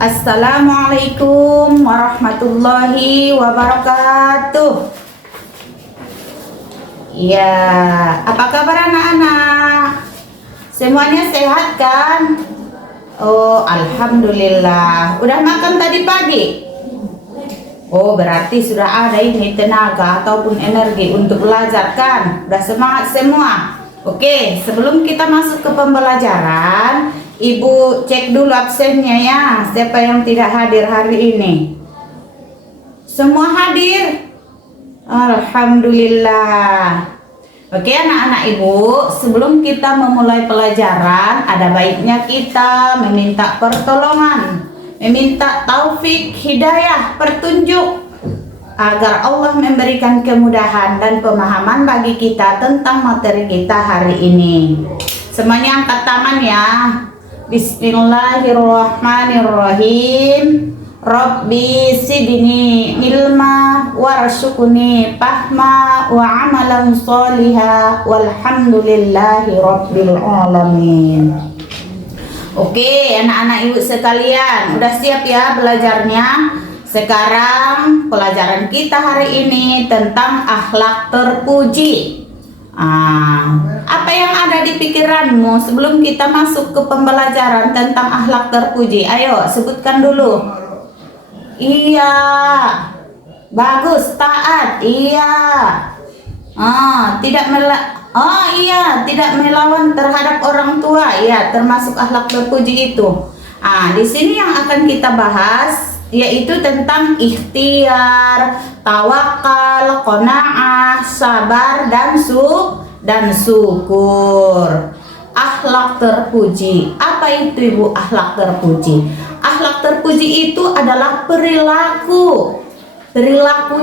Assalamualaikum warahmatullahi wabarakatuh. Ya, apa kabar anak-anak? Semuanya sehat kan? Oh, alhamdulillah. Udah makan tadi pagi? Oh, berarti sudah ada ini tenaga ataupun energi untuk belajar kan? Udah semangat semua? Oke, sebelum kita masuk ke pembelajaran, Ibu cek dulu absennya ya. Siapa yang tidak hadir hari ini? Semua hadir? Alhamdulillah. Oke anak-anak Ibu, sebelum kita memulai pelajaran, ada baiknya kita meminta pertolongan, meminta taufik, hidayah, petunjuk, agar Allah memberikan kemudahan dan pemahaman bagi kita tentang materi kita hari ini. Semuanya angkat tangan ya. Bismillahirrahmanirrahim. Rabbi sidni ilma warzuqni fahma wa amalan sholiha walhamdulillahi rabbil alamin. Oke anak-anak Ibu sekalian, udah siap ya belajarnya? Sekarang pelajaran kita hari ini tentang akhlak terpuji. Apa yang ada di pikiranmu sebelum kita masuk ke pembelajaran tentang akhlak terpuji? Ayo sebutkan dulu. Iya, bagus, taat, iya. Tidak melawan terhadap orang tua, iya, termasuk akhlak terpuji itu. Di sini yang akan kita bahas yaitu tentang ikhtiar, tawakal, qanaah, sabar dan syukur. Akhlak terpuji. Apa itu Ibu akhlak terpuji? Akhlak terpuji itu adalah perilaku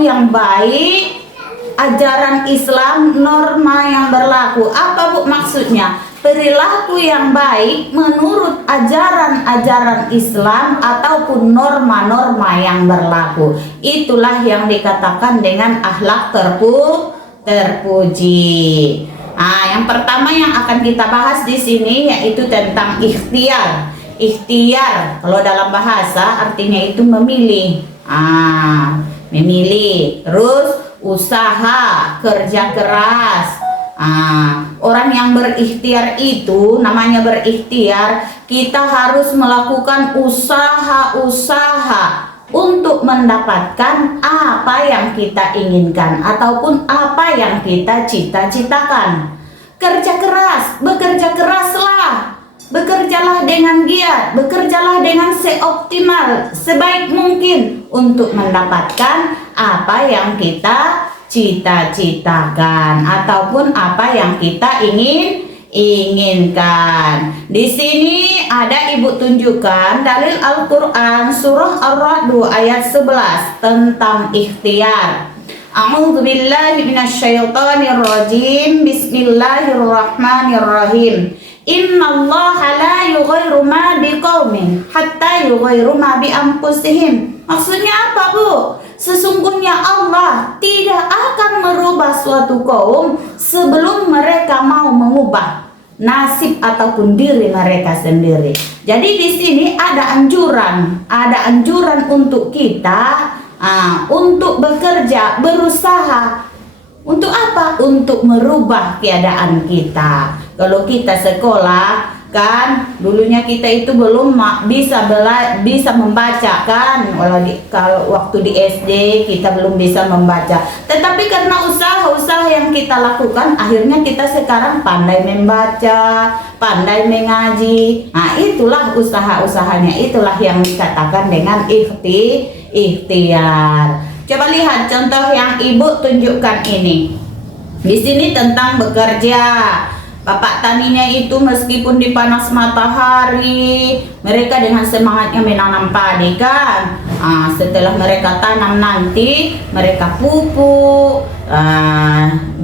yang baik, ajaran Islam, norma yang berlaku. Apa Bu maksudnya? Perilaku yang baik menurut ajaran-ajaran Islam ataupun norma-norma yang berlaku. Itulah yang dikatakan dengan akhlak terpuji. Yang pertama yang akan kita bahas di sini yaitu tentang ikhtiar. Ikhtiar kalau dalam bahasa artinya itu memilih. Memilih. Terus usaha, kerja keras. Orang yang berikhtiar itu namanya berikhtiar, kita harus melakukan usaha-usaha untuk mendapatkan apa yang kita inginkan ataupun apa yang kita cita-citakan. Kerja keras, bekerja keraslah, bekerjalah dengan giat, bekerjalah dengan seoptimal, sebaik mungkin untuk mendapatkan apa yang kita cita-citakan ataupun apa yang kita inginkan. Di sini ada Ibu tunjukkan dalil Al-Qur'an surah Ar-Ra'd ayat 11 tentang ikhtiar. A'udzubillahi minasyaitonirrajim. Bismillahirrahmanirrahim. Innallaha la yughayyiru ma biqaumin hatta yughayyiru ma bi anfusihim. Maksudnya apa Bu? Sesungguhnya Allah tidak akan merubah suatu kaum sebelum mereka mau mengubah nasib ataupun diri mereka sendiri. Jadi di sini ada anjuran untuk kita untuk bekerja, berusaha. Untuk apa? Untuk merubah keadaan kita. Kalau kita sekolah kan dulunya kita itu belum bisa membaca kan, kalau waktu di SD kita belum bisa membaca, tetapi karena usaha-usaha yang kita lakukan akhirnya kita sekarang pandai membaca, pandai mengaji. Itulah usaha-usahanya, itulah yang dikatakan dengan ikhtiar. Coba lihat contoh yang Ibu tunjukkan ini. Di sini tentang bekerja. Bapak taninya itu meskipun di panas matahari, mereka dengan semangatnya menanam padi kan. Setelah mereka tanam nanti, mereka pupuk,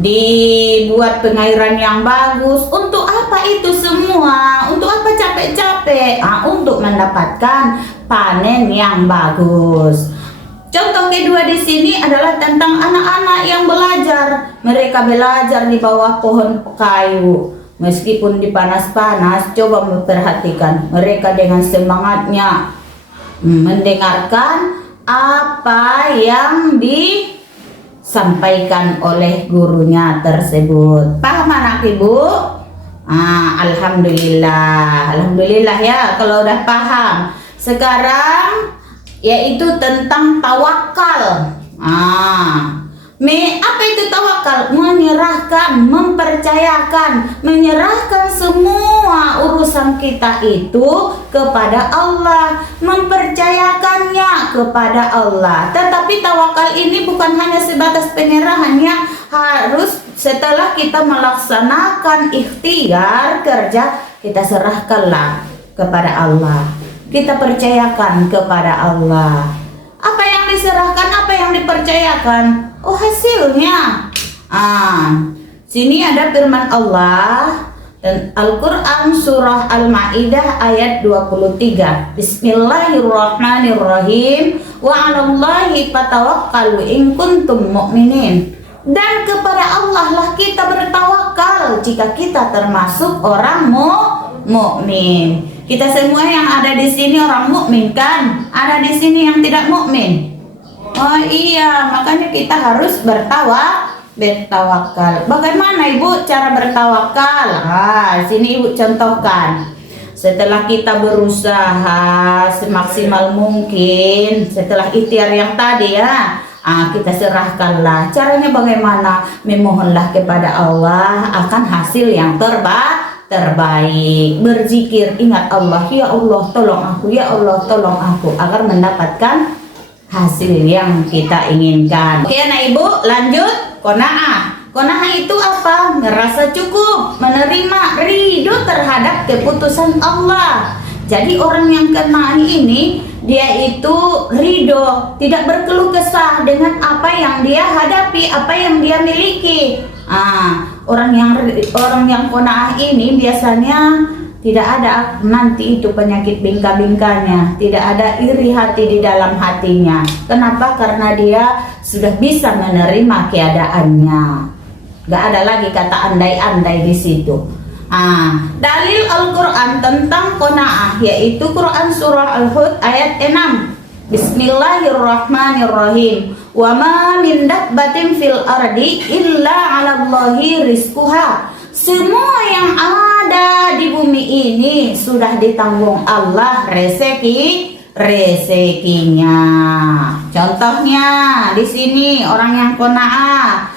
dibuat pengairan yang bagus. Untuk apa itu semua? Untuk apa capek-capek? Untuk mendapatkan panen yang bagus. Contoh kedua di sini adalah tentang anak-anak yang belajar. Mereka belajar di bawah pohon kayu. Meskipun di panas-panas, coba memperhatikan mereka dengan semangatnya mendengarkan apa yang disampaikan oleh gurunya tersebut. Paham anak ibu? Alhamdulillah ya kalau udah paham. Sekarang yaitu tentang tawakal. Apa itu tawakal? Menyerahkan, mempercayakan, menyerahkan semua urusan kita itu kepada Allah, mempercayakannya kepada Allah. Tetapi tawakal ini bukan hanya sebatas penyerahannya, harus setelah kita melaksanakan ikhtiar kerja, kita serahkanlah kepada Allah. Kita percayakan kepada Allah. Apa yang diserahkan, apa yang dipercayakan? Oh, hasilnya. Sini ada firman Allah dan Al-Quran surah Al-Ma'idah ayat 23. Bismillahirrahmanirrahim. Wa 'alallahi fatawakkalu in kuntum mu'minin. Dan kepada Allah lah kita bertawakal jika kita termasuk orang mukmin. Kita semua yang ada di sini orang mukmin kan? Ada di sini yang tidak mukmin. Oh iya, makanya kita harus bertawakal. Bagaimana ibu cara bertawakal? Sini ibu contohkan. Setelah kita berusaha semaksimal mungkin, setelah ikhtiar yang tadi ya, kita serahkanlah. Caranya bagaimana? Memohonlah kepada Allah akan hasil yang terbaik. Berzikir, ingat Allah, ya Allah tolong aku, ya Allah tolong aku, agar mendapatkan hasil yang kita inginkan. Oke anak ibu, lanjut. Qanaah. Qanaah itu apa? Merasa cukup, menerima, ridho terhadap keputusan Allah. Jadi orang yang qanaah ini, dia itu ridho, tidak berkeluh kesah dengan apa yang dia hadapi, apa yang dia miliki. Orang yang qanaah ini biasanya tidak ada nanti itu penyakit bingka-bingkanya, tidak ada iri hati di dalam hatinya. Kenapa? Karena dia sudah bisa menerima keadaannya. Gak ada lagi kata andai-andai di situ. Dalil Al-Quran tentang qanaah yaitu Quran surah Al-Hud ayat 6. Bismillahirrahmanirrahim. Wa ma min dabbatin fil ardi illa 'alallahi rizquha. Semua yang ada di bumi ini sudah ditanggung Allah rezekinya. Contohnya di sini orang yang qanaah.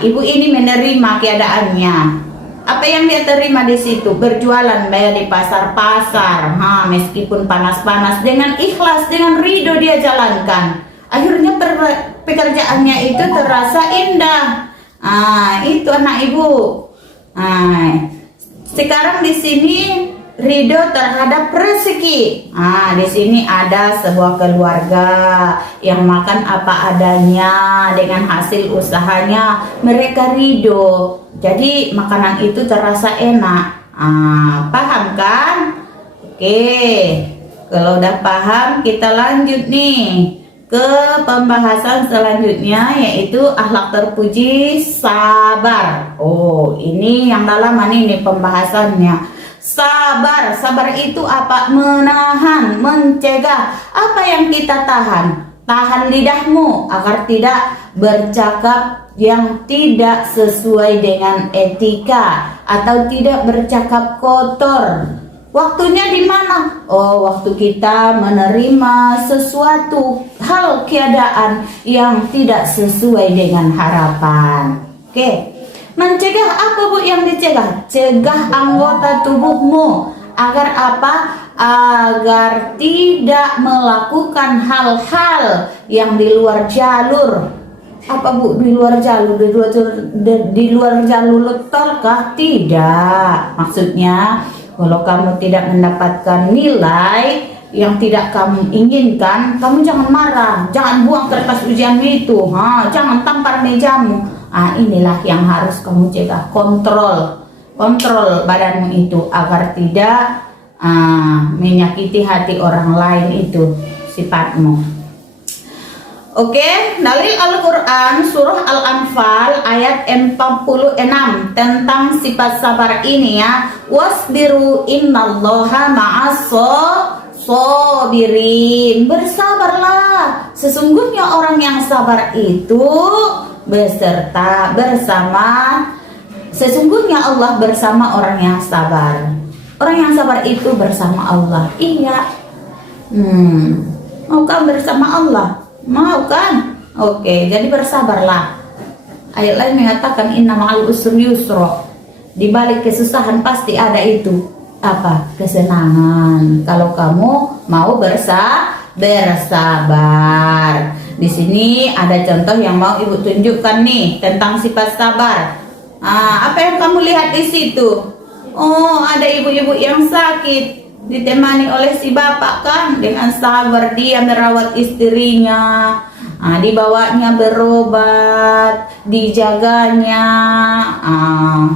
Ibu ini menerima keadaannya. Apa yang dia terima di situ? Berjualan bayar di pasar-pasar. Meskipun panas-panas, dengan ikhlas, dengan ridho dia jalankan. Akhirnya pekerjaannya itu terasa indah. Itu anak ibu. Sekarang di sini ridho terhadap rezeki. Di sini ada sebuah keluarga yang makan apa adanya dengan hasil usahanya, mereka ridho. Jadi makanan itu terasa enak. Paham kan? Oke. Kalau udah paham, kita lanjut nih ke pembahasan selanjutnya, yaitu akhlak terpuji sabar. Ini yang dalam ini pembahasannya. Sabar itu apa? Menahan, mencegah. Apa yang kita tahan? Tahan lidahmu agar tidak bercakap yang tidak sesuai dengan etika atau tidak bercakap kotor. Waktunya di mana? Waktu kita menerima sesuatu hal keadaan yang tidak sesuai dengan harapan. Oke. Mencegah apa bu yang dicegah? Cegah anggota tubuhmu agar apa? Agar tidak melakukan hal-hal yang di luar jalur. Apa bu di luar jalur? Di luar jalur tolkah? Tidak. Maksudnya kalau kamu tidak mendapatkan nilai yang tidak kamu inginkan, kamu jangan marah, jangan buang kertas ujianmu itu, jangan tampar mejamu. Inilah yang harus kamu cegah. Kontrol badanmu itu agar tidak menyakiti hati orang lain, itu sifatmu. Oke, dalil Al-Quran surah Al-Anfal ayat 46 tentang sifat sabar ini ya. Wasbiru innallaha ma'as sabirin. Bersabarlah. Sesungguhnya orang yang sabar itu sesungguhnya Allah bersama orang yang sabar. Orang yang sabar itu bersama Allah. Iya. Mau kan bersama Allah? Mau kan? Oke, jadi bersabarlah. Ayat lain mengatakan inna ma'al usri yusra. Di balik kesusahan pasti ada itu apa? Kesenangan. Kalau kamu mau bersabar. Di sini ada contoh yang mau Ibu tunjukkan nih tentang sifat sabar. Apa yang kamu lihat di situ? Oh, ada ibu-ibu yang sakit ditemani oleh si bapak kan, dengan sabar dia merawat istrinya. Dibawanya berobat, dijaganya.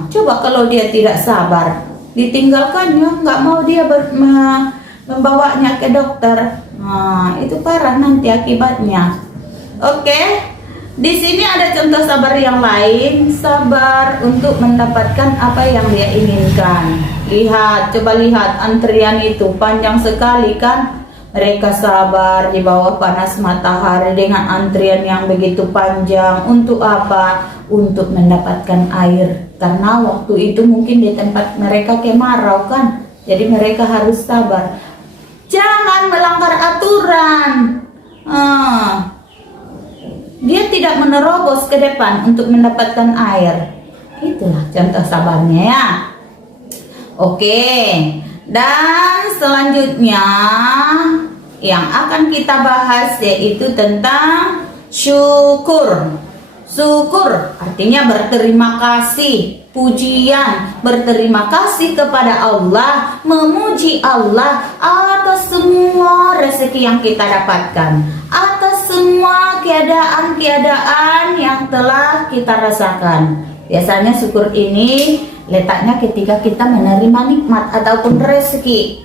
Coba kalau dia tidak sabar, ditinggalkannya, nggak mau dia membawanya ke dokter. Itu parah nanti akibatnya. Oke. Di sini ada contoh sabar yang lain, sabar untuk mendapatkan apa yang dia inginkan. Lihat, coba lihat antrian itu panjang sekali kan? Mereka sabar di bawah panas matahari dengan antrian yang begitu panjang. Untuk apa? Untuk mendapatkan air. Karena waktu itu mungkin di tempat mereka kemarau kan? Jadi mereka harus sabar. Jangan melanggar aturan. Dia tidak menerobos ke depan untuk mendapatkan air. Itulah contoh sabarnya ya. Oke. Dan selanjutnya yang akan kita bahas yaitu tentang syukur. Syukur artinya berterima kasih, pujian, berterima kasih kepada Allah, memuji Allah atas semua rezeki yang kita dapatkan, atas semua keadaan-keadaan yang telah kita rasakan. Biasanya syukur ini letaknya ketika kita menerima nikmat ataupun rezeki.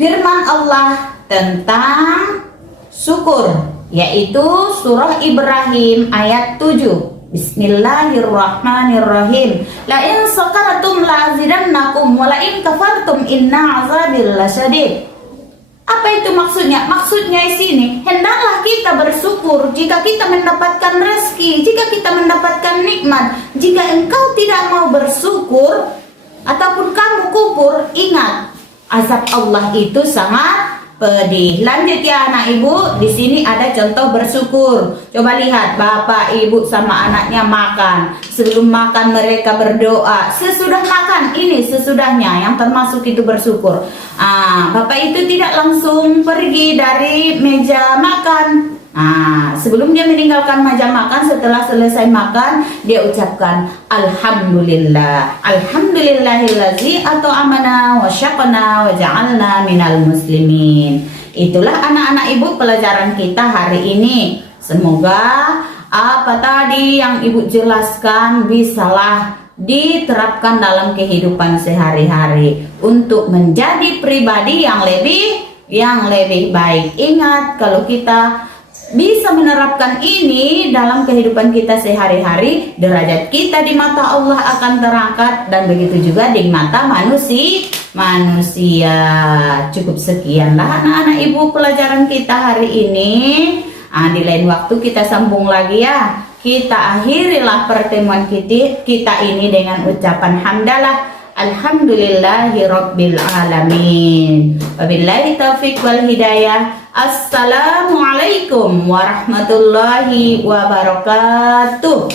Firman Allah tentang syukur yaitu surah Ibrahim ayat 7. Bismillahirrahmanirrahim. La in syakartum la azidannakum wa la in kafartum inna azabil lasyadid. Apa itu maksudnya? Maksudnya di sini, hendaklah kita bersyukur jika kita mendapatkan rezeki, jika kita mendapatkan nikmat. Jika engkau tidak mau bersyukur ataupun kamu kufur, ingat, azab Allah itu sangat pedih. Lanjut ya anak ibu, di sini ada contoh bersyukur. Coba lihat bapak ibu sama anaknya makan. Sebelum makan mereka berdoa. Sesudah makan ini sesudahnya yang termasuk itu bersyukur. Bapak itu tidak langsung pergi dari meja makan. Sebelum dia meninggalkan meja makan, setelah selesai makan, dia ucapkan Alhamdulillah, Alhamdulillahillazi at'amana wa syaqana wa ja'alna minal muslimin. Itulah anak-anak ibu pelajaran kita hari ini. Semoga apa tadi yang ibu jelaskan bisalah diterapkan dalam kehidupan sehari-hari untuk menjadi pribadi yang lebih baik. Ingat, kalau kita bisa menerapkan ini dalam kehidupan kita sehari-hari, derajat kita di mata Allah akan terangkat, dan begitu juga di mata manusia. Cukup sekianlah anak-anak ibu pelajaran kita hari ini. Di lain waktu kita sambung lagi ya. Kita akhirilah pertemuan kita ini dengan ucapan hamdalah alhamdulillahi rabbil alamin. Wabillahi taufiq wal hidayah. Assalamualaikum warahmatullahi wabarakatuh.